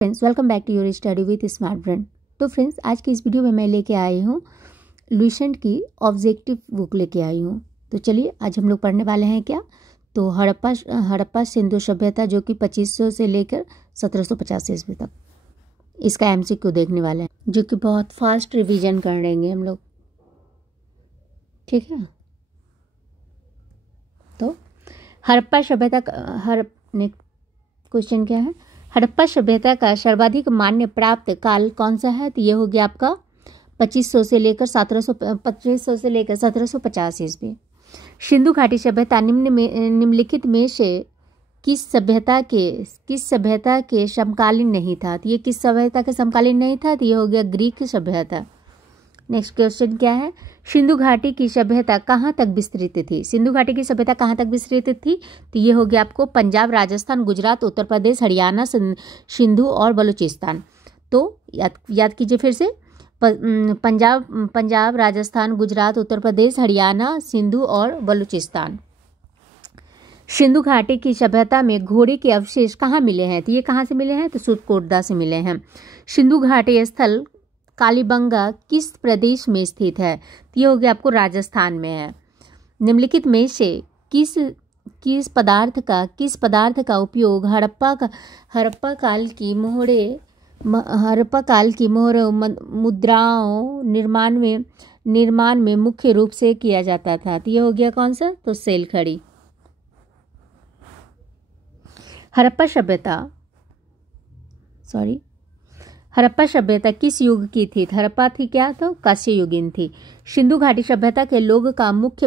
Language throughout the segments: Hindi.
Friends, welcome back to your study with smart brain. तो फ्रेंड्स, आज की इस वीडियो में मैं लेके आई हूँ लुसेंट की ऑब्जेक्टिव बुक लेके आई हूँ। तो चलिए आज हम लोग पढ़ने वाले हैं क्या, तो हड़प्पा सिंधु सभ्यता, जो कि 2500 से लेकर 1750 ईस्वी तक। इसका एमसीक्यू देखने वाले हैं, जो कि बहुत फास्ट रिवीजन कर लेंगे हम लोग, ठीक है। तो हड़प्पा सभ्यता क्वेश्चन क्या है, हड़प्पा सभ्यता का सर्वाधिक मान्य प्राप्त काल कौन सा है? तो ये हो गया आपका 2500 से लेकर 1750 ईस्वी। सिंधु घाटी सभ्यता निम्नलिखित में से किस सभ्यता के समकालीन नहीं था? तो ये किस सभ्यता के समकालीन नहीं था? तो ये हो गया ग्रीक सभ्यता। नेक्स्ट क्वेश्चन क्या है, सिंधु घाटी की सभ्यता कहाँ तक विस्तृत थी? सिंधु घाटी की सभ्यता कहाँ तक विस्तृत थी? तो ये हो गया आपको पंजाब, राजस्थान, गुजरात, उत्तर प्रदेश, हरियाणा, सिंधु और बलूचिस्तान। तो याद कीजिए फिर से, पंजाब, राजस्थान, गुजरात, उत्तर प्रदेश, हरियाणा, सिंधु और बलूचिस्तान। सिंधु घाटी की सभ्यता में घोड़े के अवशेष कहाँ मिले हैं? तो ये कहाँ से मिले हैं? तो सुरकोटदा से मिले हैं। सिंधु घाटी स्थल कालीबंगा किस प्रदेश में स्थित है? तो ये हो गया आपको राजस्थान में है। निम्नलिखित में से किस पदार्थ का उपयोग हड़प्पा काल की मोहरे मुद्राओं निर्माण में मुख्य रूप से किया जाता था? तो ये हो गया कौन सा? तो सेलखड़ी। हड़प्पा सभ्यता किस युग की थी? हड़प्पा थी क्या? तो कांस्य युगीन थी। सिंधु घाटी सभ्यता के लोग का मुख्य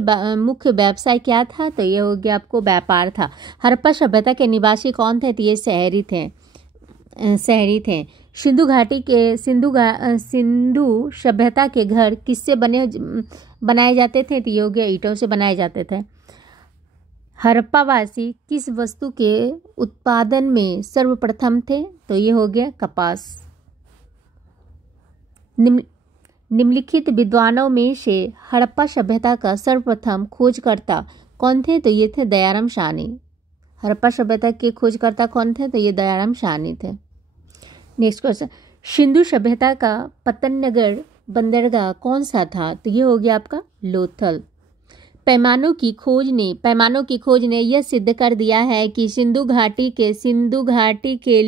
व्यवसाय क्या था? तो ये हो गया आपको व्यापार था। हड़प्पा सभ्यता के निवासी कौन थे? तो ये शहरी थे। सिंधु सभ्यता के घर किससे बनाए जाते थे? तो ये हो गया ईंटों से बनाए जाते थे। हड़प्पावासी किस वस्तु के उत्पादन में सर्वप्रथम थे? तो ये हो गया कपास। निम्नलिखित विद्वानों में से हड़प्पा सभ्यता का सर्वप्रथम खोजकर्ता कौन थे? तो ये थे दयाराम साहनी। हड़प्पा सभ्यता के खोजकर्ता कौन थे? तो ये दयाराम साहनी थे। नेक्स्ट क्वेश्चन, सिंधु सभ्यता का पतन बंदरगाह कौन सा था? तो ये हो गया आपका लोथल। पैमानों की खोज ने यह सिद्ध कर दिया है कि सिंधु घाटी के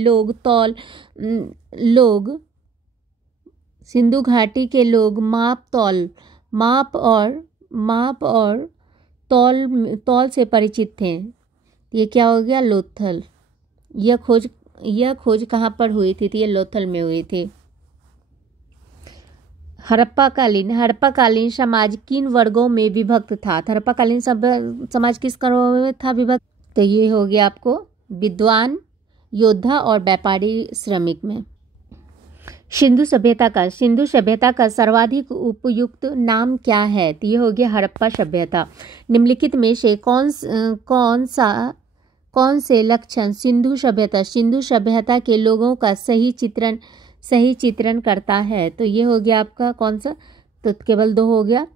लोग माप और तौल से परिचित थे। ये क्या हो गया? लोथल। यह खोज कहाँ पर हुई थी? तो ये लोथल में हुई थी। हड़प्पाकालीन समाज किन वर्गों में विभक्त था? हड़प्पाकालीन समाज किस वर्गों में था विभक्त? तो ये हो गया आपको विद्वान, योद्धा और व्यापारी श्रमिक में। सिंधु सभ्यता का सर्वाधिक उपयुक्त नाम क्या है? तो ये हो गया हड़प्पा सभ्यता। निम्नलिखित में से कौन से लक्षण सिंधु सभ्यता के लोगों का सही चित्रण करता है? तो ये हो गया आपका कौन सा? तो केवल दो हो गया।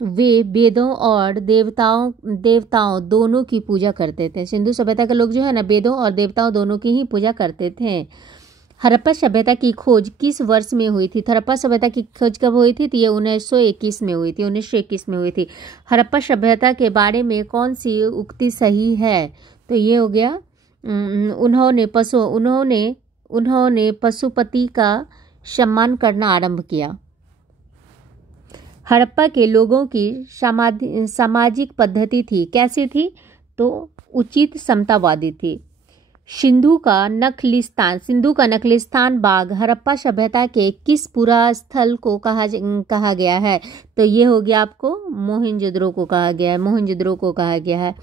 वे वेदों और देवताओं दोनों की पूजा करते थे। सिंधु सभ्यता के लोग जो है ना, वेदों और देवताओं दोनों की ही पूजा करते थे। हड़प्पा सभ्यता की खोज किस वर्ष में हुई थी? हड़प्पा सभ्यता की खोज कब हुई थी? तो ये 1921 में हुई थी। हड़प्पा सभ्यता के बारे में कौन सी उक्ति सही है? तो ये हो गया उन्होंने पशुपति का सम्मान करना आरंभ किया। हड़प्पा के लोगों की सामाजिक पद्धति थी, कैसी थी? तो उचित समतावादी थी। सिंधु का नखलिस्तान बाग हड़प्पा सभ्यता के किस पुरा स्थल को कहा गया है? तो ये हो गया आपको मोहनजोदड़ो को कहा गया है।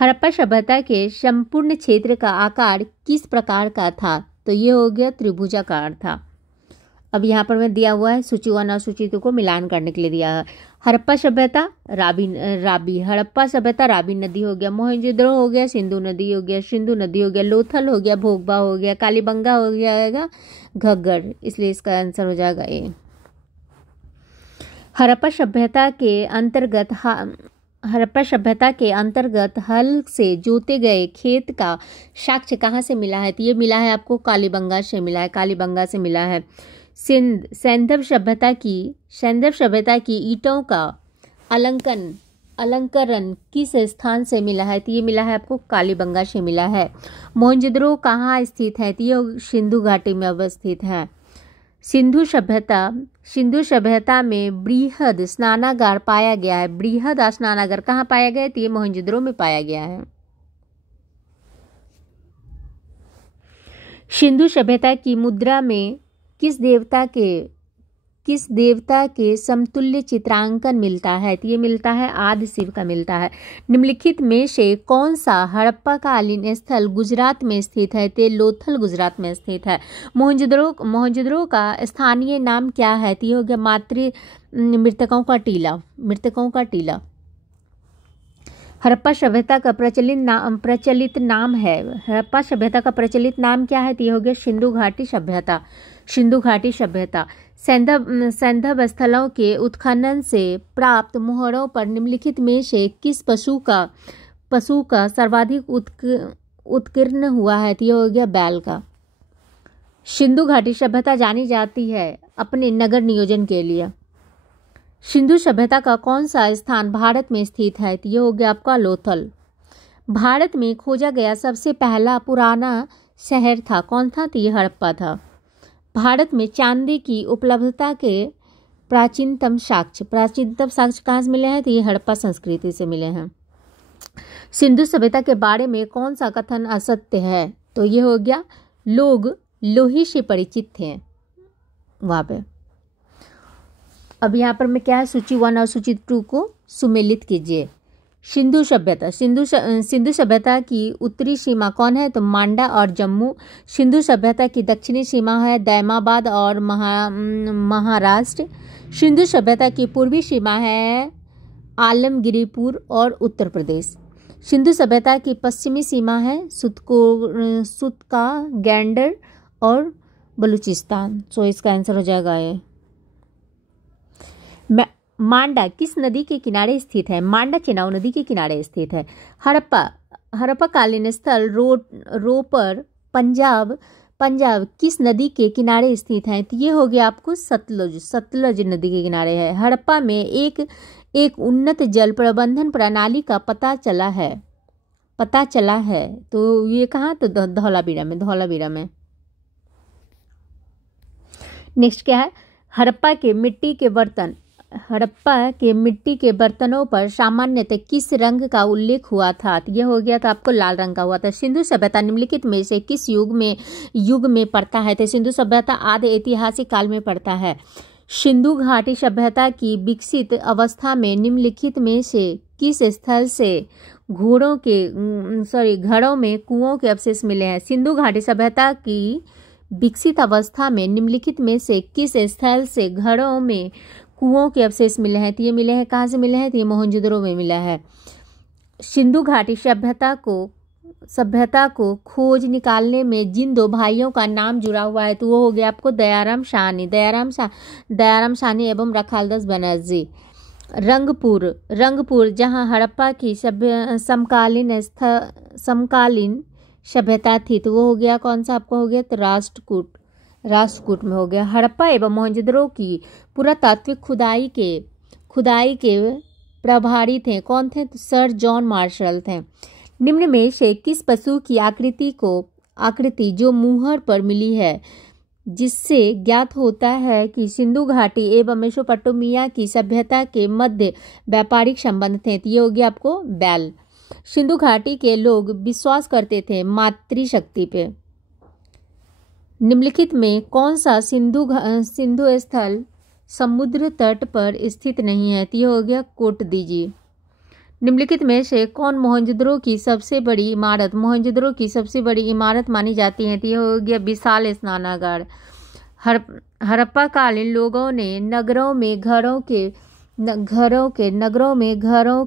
हड़प्पा सभ्यता के संपूर्ण क्षेत्र का आकार किस प्रकार का था? तो ये हो गया त्रिभुजाकार था। अब यहाँ पर मैं दिया हुआ है सूची 1 और सूची 2 को मिलान करने के लिए दिया है। हड़प्पा सभ्यता रावी नदी हो गया, मोहनजोदड़ो हो गया, सिंधु नदी हो गया, लोथल हो गया, भोगबा हो गया, कालीबंगा हो जाएगा, घग्गर। इसलिए इसका आंसर हो जाएगा ए। हड़प्पा सभ्यता के अंतर्गत हड़प्पा सभ्यता के अंतर्गत हल से जोते गए खेत का साक्ष्य कहाँ से मिला है? तो ये मिला है आपको कालीबंगा से मिला है, कालीबंगा से मिला है। सैंधव सभ्यता की ईंटों का अलंकरण किस स्थान से मिला है? तो ये मिला है आपको कालीबंगा से मिला है। मोहनजोदड़ो कहाँ स्थित है? तो ये सिंधु घाटी में अवस्थित है। सिंधु सभ्यता में बृहद स्नानागार पाया गया है। बृहद स्नानागार कहाँ पाया गया है? तो ये मोहनजोदड़ो में पाया गया है। सिंधु सभ्यता की मुद्रा में किस देवता के समतुल्य चित्रांकन मिलता है? तो ये मिलता है आदि शिव का मिलता है। निम्नलिखित में से कौन सा हड़प्पाकालीन स्थल गुजरात में स्थित है? तो लोथल गुजरात में स्थित है। मोहनजोदड़ो का स्थानीय नाम क्या है? तो ये हो गया मृतकों का टीला। हड़प्पा सभ्यता का प्रचलित नाम है। हड़प्पा सभ्यता का प्रचलित नाम क्या है? तो ये हो गया सिंधु घाटी सभ्यता। सैंधव स्थलों के उत्खनन से प्राप्त मोहरों पर निम्नलिखित में से किस पशु का सर्वाधिक उत्कीर्ण हुआ है? तो ये हो गया बैल का। सिंधु घाटी सभ्यता जानी जाती है अपने नगर नियोजन के लिए। सिंधु सभ्यता का कौन सा स्थान भारत में स्थित है? तो ये हो गया आपका लोथल। भारत में खोजा गया सबसे पहला पुराना शहर था कौन था? तो ये हड़प्पा था। भारत में चांदी की उपलब्धता के प्राचीनतम साक्ष्य कहाँ से मिले हैं? तो ये हड़प्पा संस्कृति से मिले हैं। सिंधु सभ्यता के बारे में कौन सा कथन असत्य है? तो ये हो गया लोग लोही से परिचित थे वहाँ पे। अब यहाँ पर मैं क्या है सूची 1 और सूची 2 को सुमेलित कीजिए। सिंधु सभ्यता की उत्तरी सीमा कौन है? तो मांडा और जम्मू। सिंधु सभ्यता की दक्षिणी सीमा है दैमाबाद और महाराष्ट्र। सिंधु सभ्यता की पूर्वी सीमा है आलमगिरीपुर और उत्तर प्रदेश। सिंधु सभ्यता की पश्चिमी सीमा है सुतका गैंडर और बलूचिस्तान। सो इसका आंसर हो जाएगा ये। मांडा किस नदी के किनारे स्थित है? मांडा चेनाब नदी के किनारे स्थित है। हड़प्पा कालीन स्थल रोपर पंजाब किस नदी के किनारे स्थित है? तो ये हो गया आपको सतलुज नदी के किनारे है। हड़प्पा में एक उन्नत जल प्रबंधन प्रणाली का पता चला है। तो ये कहाँ? तो धौलावीरा में। नेक्स्ट क्या है? हड़प्पा के मिट्टी के बर्तनों पर सामान्यतः किस रंग का उल्लेख हुआ था? तो यह हो गया था आपको लाल रंग का हुआ था। सिंधु सभ्यता निम्नलिखित में से किस युग में पड़ता है? तो सिंधु सभ्यता आदि ऐतिहासिक काल में पड़ता है। सिंधु घाटी सभ्यता की विकसित अवस्था में निम्नलिखित में से किस स्थल से घरों में कुओं के अवशेष मिले हैं? सिंधु घाटी सभ्यता की विकसित अवस्था में निम्नलिखित में से किस स्थल से घरों में कुओं के अवशेष मिले हैं? तो ये मिले हैं कहाँ से मिले हैं? तो ये मोहनजोदड़ो में मिला है। सिंधु घाटी सभ्यता को खोज निकालने में जिन 2 भाइयों का नाम जुड़ा हुआ है तो वो हो गया आपको दयाराम साहनी एवं रखालदास बनर्जी। रंगपुर जहाँ हड़प्पा की समकालीन सभ्यता थी तो वो हो गया कौन सा आपको हो गया? तो राष्ट्रकूट में हो गया। हड़प्पा एवं मोहनजोदड़ो की पुरातात्विक खुदाई के प्रभारी थे कौन थे? तो सर जॉन मार्शल थे। निम्न में से किस पशु की आकृति जो मुहर पर मिली है जिससे ज्ञात होता है कि सिंधु घाटी एवं मेसोपोटामिया की सभ्यता के मध्य व्यापारिक संबंध थे? तो ये हो गया आपको बैल। सिंधु घाटी के लोग विश्वास करते थे मातृशक्ति पे। निम्नलिखित में कौन सा सिंधु स्थल समुद्र तट पर स्थित नहीं है? तो ये हो गया कोटदीजी। निम्नलिखित में से कौन मोहनजोदड़ो की सबसे बड़ी इमारत मानी जाती है? तो ये हो गया विशाल स्नानागार। हड़प्पा कालीन लोगों ने नगरों में घरों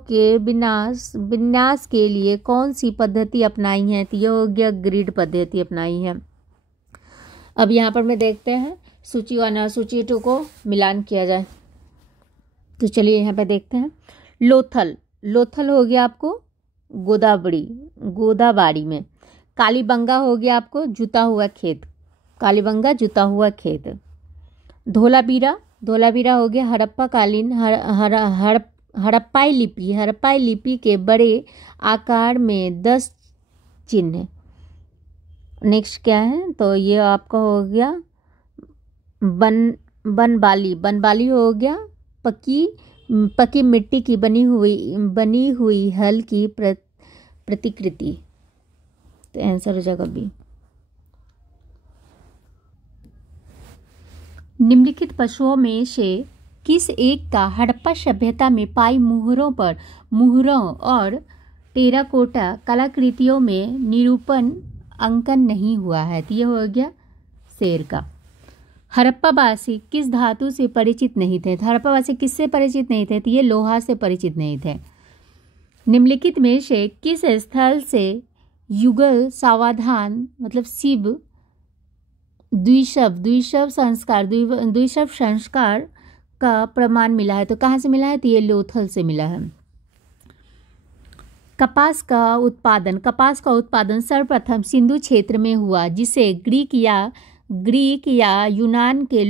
के विन्यास के लिए कौन सी पद्धति अपनाई है? तो ये हो गया ग्रिड पद्धति अपनाई है। अब यहाँ पर मैं देखते हैं सूची 1 और सूची 2 को मिलान किया जाए। तो चलिए यहाँ पे देखते हैं। लोथल हो गया आपको गोदावरी में। कालीबंगा हो गया आपको जुता हुआ खेत, कालीबंगा जुता हुआ खेत। धोलावीरा हो गया हड़प्पा कालीन हड़प्पाई लिपि के बड़े आकार में 10 चिन्ह। नेक्स्ट क्या है, तो ये आपका हो गया बनबाली हो गया पकी मिट्टी की बनी हुई हल की प्रतिकृति। तो आंसर हो जाएगा बी। निम्नलिखित पशुओं में से किस एक का हड़प्पा सभ्यता में पाई मुहरों और टेराकोटा कलाकृतियों में निरूपण अंकन नहीं हुआ है? तो ये हो गया शेर का। हड़प्पावासी किस धातु से परिचित नहीं थे? हड़प्पावासी किससे परिचित नहीं थे? तो ये लोहा से परिचित नहीं थे। निम्नलिखित में से किस स्थल से युगल सावधान मतलब शिव द्विशव संस्कार का प्रमाण मिला है? तो कहाँ से मिला है? तो ये लोथल से मिला है। कपास का उत्पादन सर्वप्रथम सिंधु क्षेत्र में हुआ, जिसे ग्रीक या यूनान के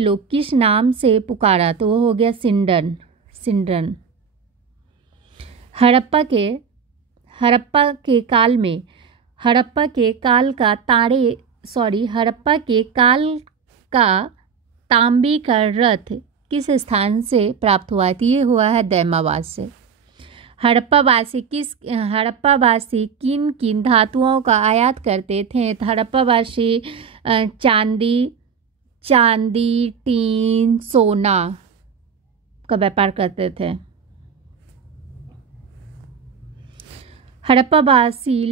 लोग किस नाम से पुकारा? तो वो हो गया सिंडरन। हड़प्पा के काल का तांबे का रथ किस स्थान से प्राप्त हुआ है? तो ये हुआ है दैमाबाद से। हड़प्पावासी किन धातुओं का आयात करते थे? तो हड़प्पावासी चांदी, टीन, सोना का व्यापार करते थे। हड़प्पावासी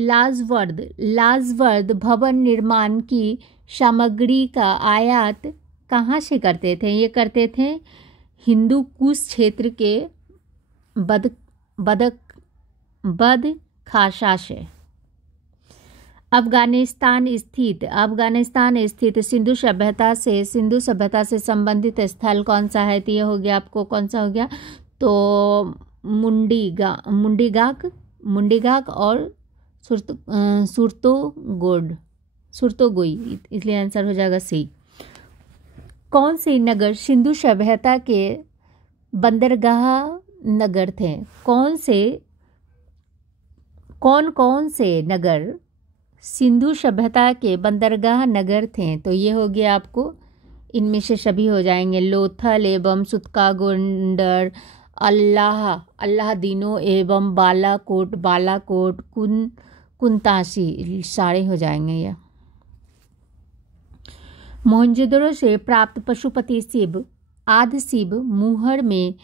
लाजवर्द भवन निर्माण की सामग्री का आयात कहाँ से करते थे? ये करते थे हिंदू कुश क्षेत्र के बदखाशा से। अफगानिस्तान स्थित सिंधु सभ्यता से संबंधित स्थल कौन सा है? तो ये हो गया आपको कौन सा हो गया? तो मुंडीगाक और सुरतोगोई, इसलिए आंसर हो जाएगा सी। कौन से नगर सिंधु सभ्यता के बंदरगाह नगर थे? कौन से नगर सिंधु सभ्यता के बंदरगाह नगर थे? तो ये हो गया आपको इनमें से सभी हो जाएंगे। लोथल एवं सुतका गोंडर, अल्लाहदीनो एवं बालाकोट कुंतासी, सारे हो जाएंगे ये। मोहनजोदड़ो से प्राप्त पशुपति शिव आदि शिव मुहर में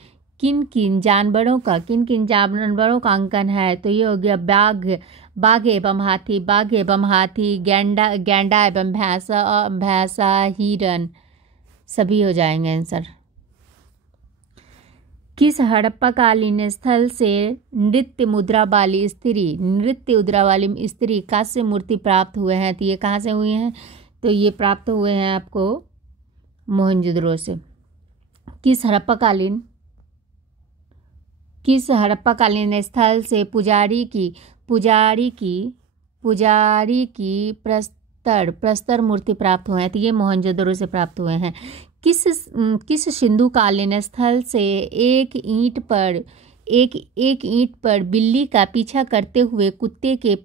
किन किन जानवरों का अंकन है? तो ये हो गया बाघ एवं हाथी, गैंडा एवं भैंसा, हिरन, सभी हो जाएंगे आंसर। किस हड़प्पाकालीन स्थल से नृत्य मुद्रा वाली स्त्री कांस्य मूर्ति प्राप्त हुए हैं? तो ये कहाँ से हुए हैं? तो ये प्राप्त हुए हैं आपको मोहनजोदड़ो से। किस हड़प्पाकालीन स्थल से पुजारी की प्रस्तर मूर्ति प्राप्त हुए हैं? तो ये मोहनजोदड़ो से प्राप्त हुए हैं। किस सिंधु कालीन स्थल से एक ईंट पर बिल्ली का पीछा करते हुए कुत्ते के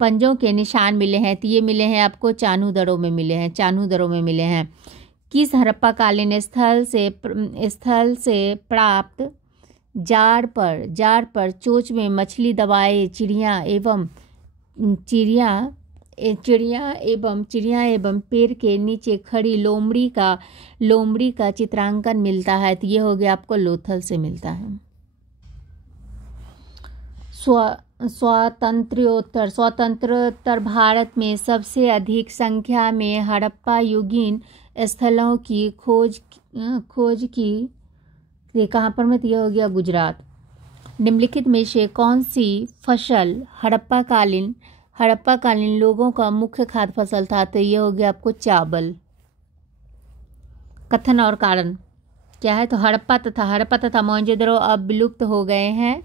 पंजों के निशान मिले हैं? तो ये मिले हैं आपको चान्हू में मिले हैं। किस हड़प्पाकालीन स्थल से प्राप्त जार पर चोंच में मछली दबाए चिड़िया एवं पेड़ के नीचे खड़ी लोमड़ी का चित्रांकन मिलता है? तो ये हो गया आपको लोथल से मिलता है। स्वतंत्रोत्तर भारत में सबसे अधिक संख्या में हड़प्पा युगीन स्थलों की खोज की कहाँ पर में? तो यह हो गया गुजरात। निम्नलिखित में से कौन सी फसल हड़प्पाकालीन लोगों का मुख्य खाद्य फसल था? तो यह हो गया आपको चावल। कथन और कारण। क्या है, तो हड़प्पा तथा मोहनजोदड़ो अब विलुप्त हो गए हैं।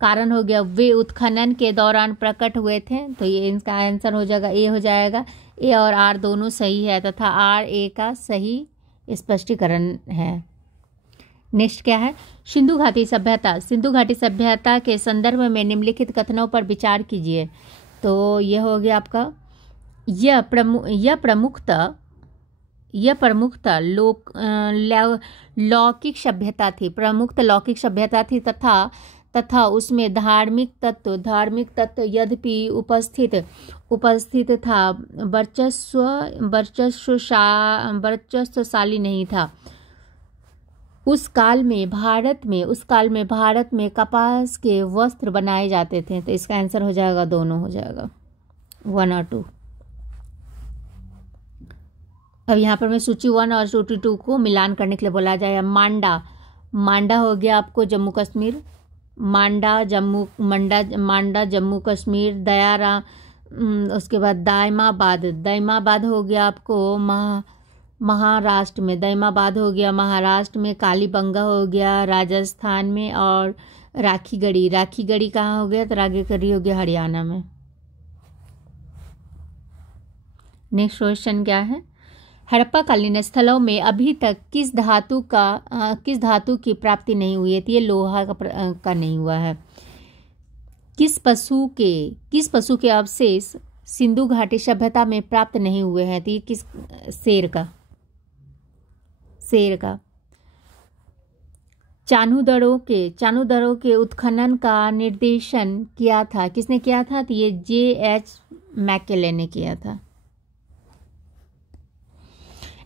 कारण हो गया वे उत्खनन के दौरान प्रकट हुए थे। तो ये इनका आंसर हो जाएगा ए हो जाएगा। ए और आर दोनों सही है तथा आर ए का सही स्पष्टीकरण है। नेक्स्ट क्या है, सिंधु घाटी सभ्यता। सिंधु घाटी सभ्यता के संदर्भ में निम्नलिखित कथनों पर विचार कीजिए। तो यह हो गया आपका, यह प्रमुखतः लौकिक सभ्यता थी, प्रमुखतः लौकिक सभ्यता थी तथा उसमें धार्मिक तत्व यद्यपि उपस्थित था, वर्चस्वशाली नहीं था। उस काल में भारत में कपास के वस्त्र बनाए जाते थे। तो इसका आंसर हो जाएगा, दोनों हो जाएगा, 1 और 2। अब यहाँ पर मैं सूची 1 और सूची 2 को मिलान करने के लिए बोला जाएगा। मांडा हो गया आपको जम्मू कश्मीर, मांडा जम्मू कश्मीर। दयाराम, उसके बाद दाइमाबाद हो गया आपको महाराष्ट्र में, दाइमाबाद हो गया महाराष्ट्र में। कालीबंगा हो गया राजस्थान में। और राखीगढ़ी कहाँ हो गया, तो राखीगढ़ी हो गया हरियाणा में। नेक्स्ट क्वेश्चन क्या है, हड़प्पा कालीन स्थलों में अभी तक किस धातु की प्राप्ति नहीं हुई है। तो ये लोहा का नहीं हुआ है। किस पशु के अवशेष सिंधु घाटी सभ्यता में प्राप्त नहीं हुए हैं। तो ये किस, शेर का। चानूदड़ों के उत्खनन का निर्देशन किया था, किसने किया था। तो ये J.H. मैकेले ने किया था।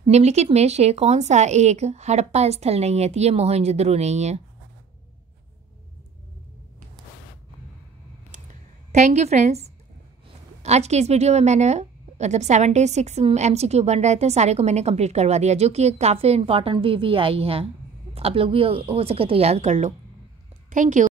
निम्नलिखित में से कौन सा एक हड़प्पा स्थल नहीं है। तो ये मोहनजोदड़ो नहीं है। Thank you friends. आज के इस वीडियो में मैंने 76 MCQ बन रहे थे, सारे को मैंने कंप्लीट करवा दिया, जो कि काफ़ी इंपॉर्टेंट भी आई है। आप लोग भी हो सके तो याद कर लो। Thank you.